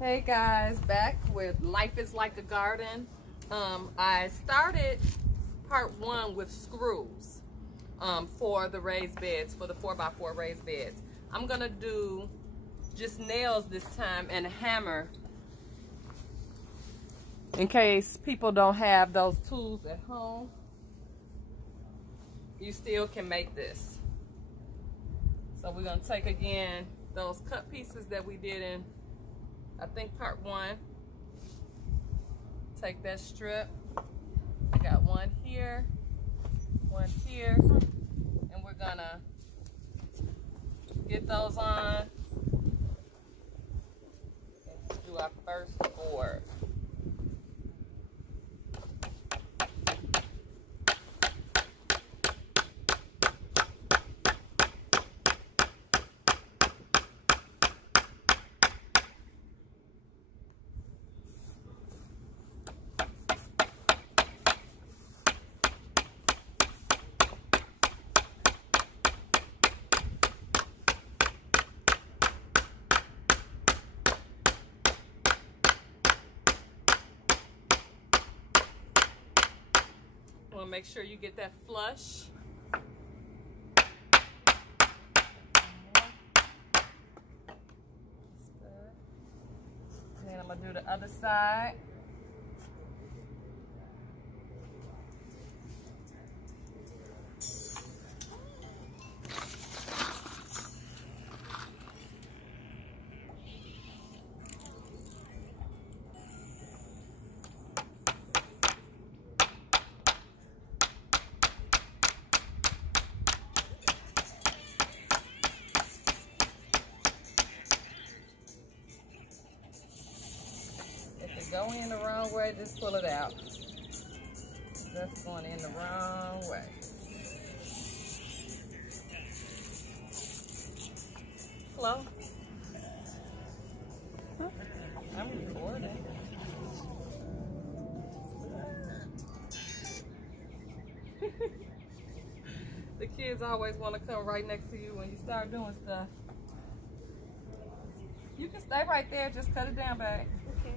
Hey guys, back with Life is Like a Garden. I started part 1 with screws for the raised beds, for the 4x4 raised beds. I'm gonna do just nails this time and a hammer in case people don't have those tools at home. You still can make this. So we're gonna take again those cut pieces that we did in, I think, part 1. Take that strip. I got one here, and we're gonna get those on and do our first board. Want to make sure you get that flush. And then I'm going to do the other side. Go in the wrong way, just pull it out. That's going in the wrong way. Hello? Huh? I'm recording. The kids always want to come right next to you when you start doing stuff. You can stay right there, just cut it down back. Okay.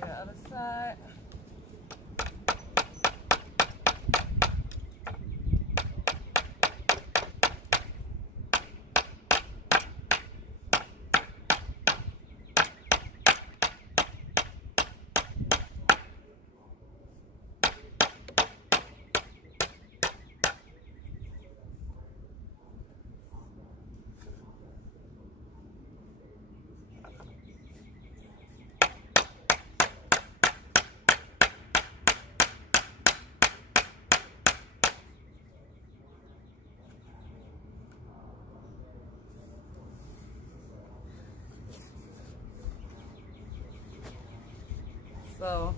The other side. So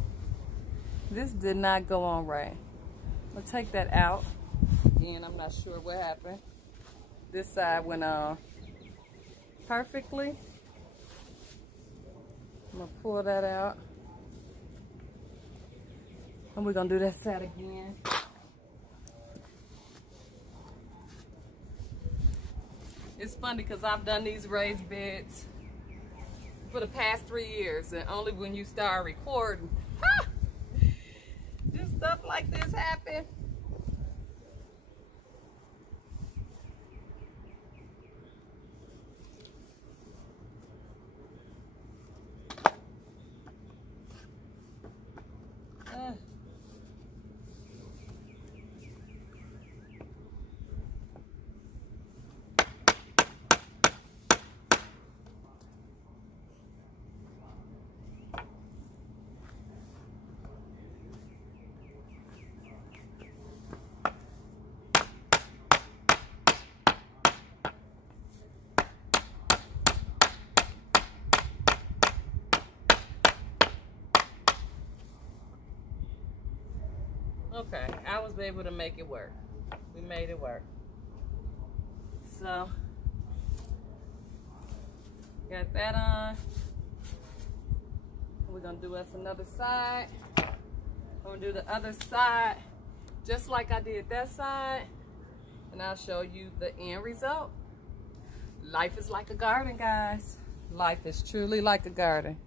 this did not go on right. I'll take that out. Again, I'm not sure what happened. This side went on perfectly. I'm gonna pull that out. And we're gonna do that side again. It's funny because I've done these raised beds for the past 3 years, and only when you start recording, do stuff like this happen. Okay, I was able to make it work. We made it work. So, got that on. We're gonna do us another side. I'm gonna do the other side just like I did that side, and I'll show you the end result. Life is like a garden, guys. Life is truly like a garden.